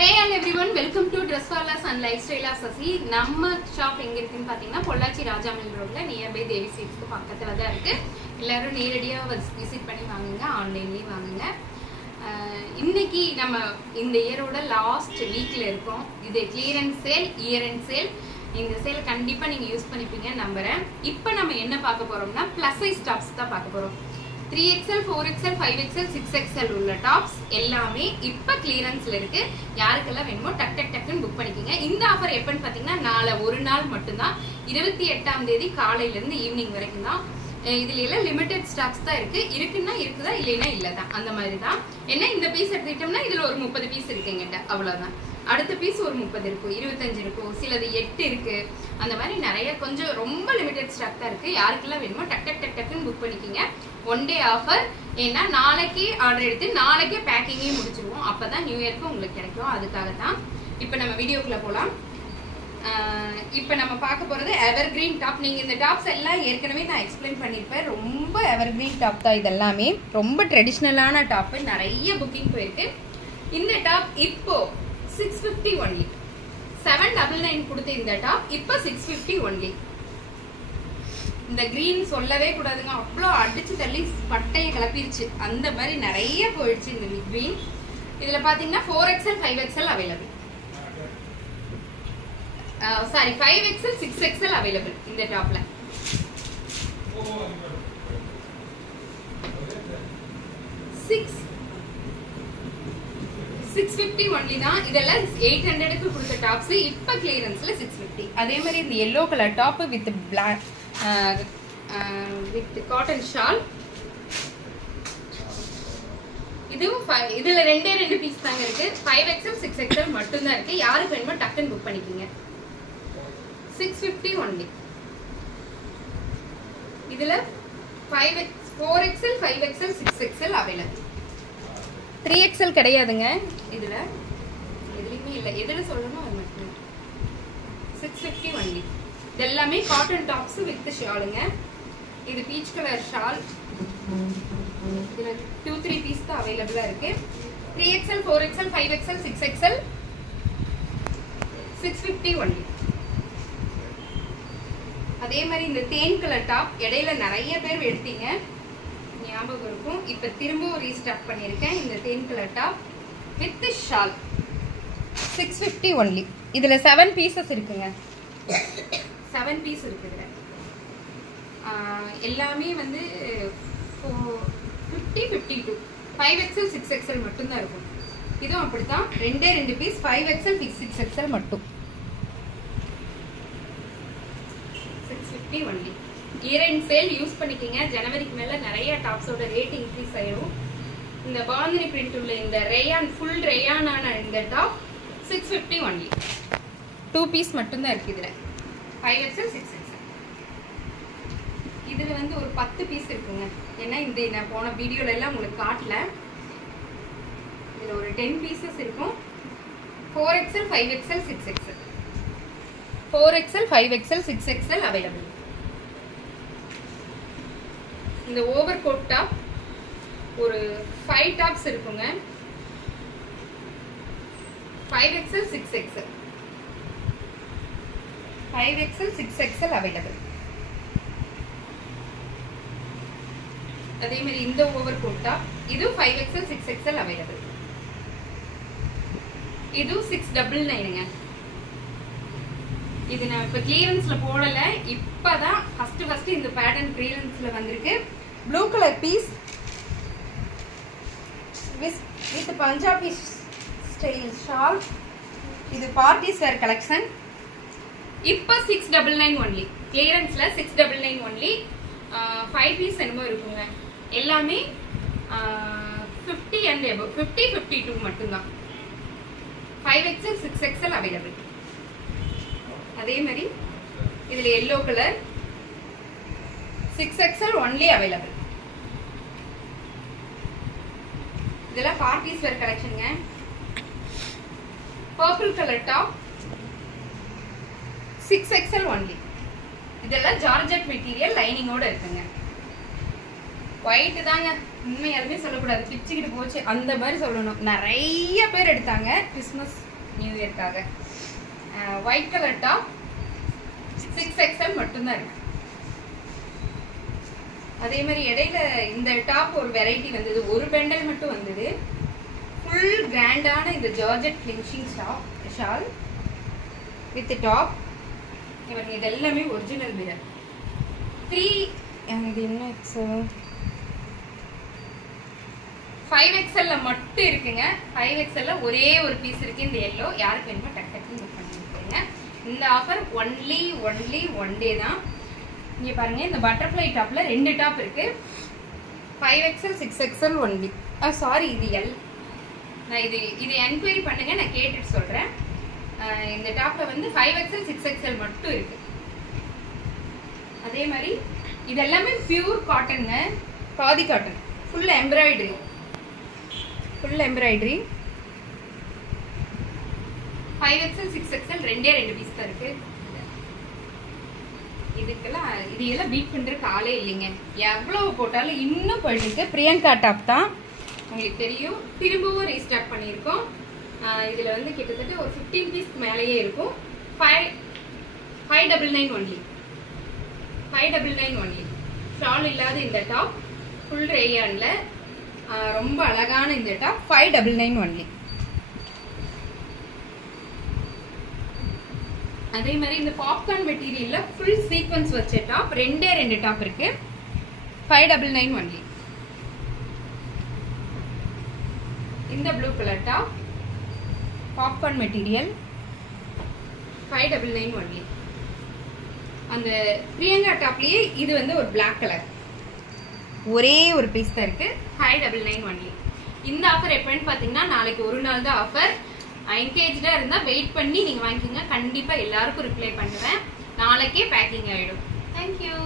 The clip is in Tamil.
Hey all everyone, welcome to Dress for Less and Lifestyle of Sasi. நம்ம ஷாப் எங்க இருக்குன்னு பாத்தீங்கன்னா பொள்ளாச்சி ராஜாமில் ரோட்ல நியர் பை தேவி சீட்ஸ்க்கு பக்கத்துல தான் இருக்கு. எல்லாரும் நேரடியா விசிட் பண்ணி வாங்குங்க, ஆன்லைன்லயே வாங்குங்க. இன்னைக்கு நம்ம இந்த இயரோட லாஸ்ட் வீக்ல இருக்கோம். இது clearance sale, year end sale. இந்த சேல் கண்டிப்பா நீங்க யூஸ் பண்ணிப்பீங்க நம்புறேன். இப்போ நம்ம என்ன பார்க்க போறோம்னா பிளஸ் சைஸ் டாப்ஸ் தான் பார்க்க போறோம். 3XL, 4XL, 5XL, 6XL உள்ள டாப்ஸ் எல்லாமே இப்ப கிளியரன்ஸ்ல இருக்கு. யாருக்கெல்லாம் வேணுமோ டக்குன்னு புக் பண்ணிக்கோங்க. இந்த ஆஃபர் எப்பன்னு பாத்தீங்கன்னா நாளை ஒரு நாள் மட்டும்தான், 28ஆம் தேதி காலையில இருந்து ஈவினிங் வரைக்கும் தான். இதுல எல்லாம் லிமிடெட் ஸ்டாக்ஸ் தான் இருக்கு. இருக்குன்னா இருக்குதா, இல்லைன்னா இல்லதான், அந்த மாதிரி தான். ஏன்னா இந்த பீஸ் எடுத்துக்கிட்டோம்னா இதுல ஒரு 30 பீஸ் இருக்குங்கிட்ட, அவ்வளவுதான். அடுத்த பீஸ் ஒரு 30 இருக்கும், 25 இருக்கும், சிலது 8 இருக்கு. அந்த மாதிரி நிறைய கொஞ்சம் ரொம்ப லிமிடெட் ஸ்டாக் தான் இருக்கு. யாருக்கெல்லாம் வேணுமோ டக்குன்னு புக் பண்ணிக்கோங்க. One day offer. ஏன்னா நாளைக்கு ஆர்டர் எடுத்து நாளைக்கே பேக்கிங்கே முடிச்சிருவோம். அப்பதான் நியூ இயர்க்கு உங்களுக்கு கிடைக்கும். அதுக்காக தான். இப்போ நம்ம வீடியோக்குள்ள போலாம். இப்போ நம்ம பார்க்க போறது எவர்கிரீன் டாப். நீங்க இந்த டாப்ஸ் எல்லாம் ஏற்கனவே நான் எக்ஸ்பிளைன் பண்ணிருப்பேன். ரொம்ப எவர்கிரீன் டாப் தான் இதெல்லாமே. ரொம்ப ட்ரெடிஷ்னலான டாப். நிறைய புக்கிங் போயிருக்கு. இந்த டாப் இப்போ 650 ஒன்லி. 799 கொடுத்த இந்த டாப் இப்போ 650 ஒன்லி. இந்த கிரீன் சொல்லவே கூடாதுங்க, அவ்வளோ அடிச்சு தள்ளி பட்டையை கிளப்பிருச்சு. அந்த மாதிரி நிறைய போயிடுச்சு இந்த கிரீன். இதுல பாத்தீங்கன்னா 4XL, 5XL available. Sorry 5XL, 6XL available இந்த டாப்ல. $650 ஒன்லி தான். இதெல்லாம் 800க்கு கொடுத்த டாப்ஸ் இப்ப கிளியரன்ஸ்ல 650. அதே மாதிரி இந்த yellow colour top with black with cotton shawl. இதுல ரெண்டு பீஸ் தாங்க இருக்கு. 5XL, 6XL மட்டும் தான் இருக்கு. யாருக்கு வேணுமோ டக்குன்னு புக் பண்ணிக்கோங்க. 650 ஒன்லி. இதுல 4XL, 5XL, 6XL available. 3XL கிடையாதுங்க. இதுல எதுலயுமே இல்ல. எதுல சொல்லணும் அது மட்டும். 650 ஒன்லி. இது எல்லாமே காட்டன் டாப்ஸ் வித் ஷாலுங்க. இது பீச் கலர் ஷால். இதுல 2-3 பீஸ் தான் அவைலபிளா இருக்கு. 3XL, 4XL, 5XL, 6XL 650 only. அதே மாதிரி இந்த தேன் கலர் டாப் இடையில நிறைய பேர் எடுத்தீங்க, ஞாபகம் இருக்கும். இப்ப திரும்பவும் ரீஸ்டாக் பண்ணிருக்கேன். இந்த தேன் colour top with shawl 650 only. இதுல 7 பீசஸ் இருக்குங்க. 7 பீஸ் இருக்குது. எல்லாமே வந்து 50-52 5XL, 6XL மட்டும் தான் இருக்கும். இதுவும் அப்படித்தான். ரெண்டு பீஸ் 5XL, 6XL மட்டும். 650 only. Year end sale use பண்ணிக்கங்க. ஜனவரிக்கு மேல நிறைய டாப்ஸோட ரேட் இன்க்ரீஸ் ஆயிடும். இந்த பாந்தினி பிரிண்ட் உள்ள இந்த ரேயான் ஃபுல் ரேயானான இந்த டாப் 650 ஒன்லி. 2 பீஸ் மட்டும் தான் இருக்கு. இதுல 5XL, 6XL. இதுல வந்து ஒரு 10 பீஸ் இருக்குங்க. ஏன்னா இந்த நான் போன வீடியோல எல்லாம் உங்களுக்கு காட்டல. இதுல ஒரு 10 பீசஸ் இருக்கும். 4XL, 5XL, 6XL. 4XL, 5XL, 6XL available. இந்த ஓவர் கோட் டாப் ஒரு 5 டாப்ஸ் இருக்குங்க. 5XL, 6XL. 5XL, 6XL available. அதே மாதிரி இந்த ஓவர் கோட் டாப் இது 5XL, 6XL அவைலபிள். இது 699ங்க. இது நான் இப்ப கிளியரன்ஸ்ல போடல. இப்பதான் ஃபர்ஸ்ட் இந்த பேட்டர்ன் கிளியரன்ஸ்ல வந்திருக்கு. Blue colour piece with Punjabi style shawl. இது பார்ட்டிஸ் வேர் கலெக்ஷன். இப்ப 699 ஒன்லி. கிளியரன்ஸ்ல 699 ஒன்லி. 5 பீஸ் என்னமோ இருக்குங்க. எல்லாமே 50 and above. 50-52 மட்டும்தான். 5XL, 6XL available. அதே மாதிரி இதுல yellow colour 6XL only available. இதெல்லாம் பார்ட்டிஸ் வேர் கலெக்ஷன்ங்க. Purple colour top 6XL only. இதெல்லாம் ஜார்ஜெட் மெட்டீரியல் லைனிங்கோட இருக்குங்க. ஒயிட் தாங்க. உண்மையாலுமே சொல்லக்கூடாது, பிச்சுக்கிட்டு போச்சு அந்த மாதிரி சொல்லணும். நிறைய பேர் எடுத்தாங்க. கிறிஸ்மஸ் நியூ இயர்க்காக. ஒயிட் கலர் டாப் 6XL மட்டும்தான் இருக்கு. அதே மாதிரி இடையில இந்த டாப் ஒரு வெரைட்டி வந்தது, ஒரு பெண்டல் மட்டும் வந்தது. ஃபுல் கிராண்டான இந்த georgette finishing shawl with top. இவங்க இது எல்லாமே ஒரிஜினல் மிரர். 3 இது என்ன எக்ஸல் 5XL மட்டும் இருக்குங்க. 5XL ஒரே ஒரு பீஸ் இருக்கு. இந்த எல்லோ யாருக்கு வேணுமோ டக் டக்குன்னு புக் பண்ணிருக்கீங்க. இந்த ஆஃபர் ஒன்லி ஒன் டே தான். இங்க பாருங்க, இந்த பட்டர்ஃப்ளை டாப்ல 2 டாப் இருக்கு. 5XL 6XL only. சாரி, இது எல். நான் இது என்கொயரி பண்ணுங்க, நான் கேட்டுட்டு சொல்றேன். இந்த டாப்ல வந்து 5XL 6XL மட்டும் இருக்கு. அதே மாதிரி இது எல்லாமே பியூர் காட்டன்ங்க, khadi cotton. Full embroidery, full embroidery. 5XL 6XL ரெண்டே 2 பீஸ் தான் இருக்கு. இதெல்லாம் பீட் பண்றதுக்கு ஆளே இல்லைங்க. எவ்வளவு போட்டாலும் இன்னும் போயிட்டு இருக்கு. பிரியங்கா டாப் தான், உங்களுக்கு தெரியும். திரும்பவும் ரீஸ்டாக் பண்ணியிருக்கோம். இதுல வந்து கிட்டத்தட்ட ஒரு 15 பீஸ்க்கு மேலேயே இருக்கும். 599 ஒன்லி. 599 ஒன்லி. ஷால் இல்லாத இந்த டாப் ஃபுல் ரேயான்ல ரொம்ப அழகான இந்த டாப் 599 ஒன்லி. அதே மாதிரி இந்த பாப்கார்ன் மெட்டீரியல்ல ஃபுல் சீக்வன்ஸ் வச்ச டாப் ரெண்டே 2 டாப் இருக்கு. 599 ஒன்லி. இந்த blue colour top popcorn material 599 only. அந்த பிரியங்கா டாப்லயே இது வந்து ஒரு பிளாக் கலர், ஒரே ஒரு பீஸ் தான் இருக்கு. 599 ஒன்லி. இந்த ஆஃபர் எப்பன்னு பாத்தீங்கன்னா நாளைக்கு ஒரு நாள் தான் ஆஃபர். என்கேஜா இருந்தா வெயிட் பண்ணி நீங்க வாங்கிக்கோங்க. கண்டிப்பா எல்லாருக்கும் ரிப்ளை பண்ணுவேன். நாளைக்கே பேக்கிங் ஆயிடும். தேங்க்யூ.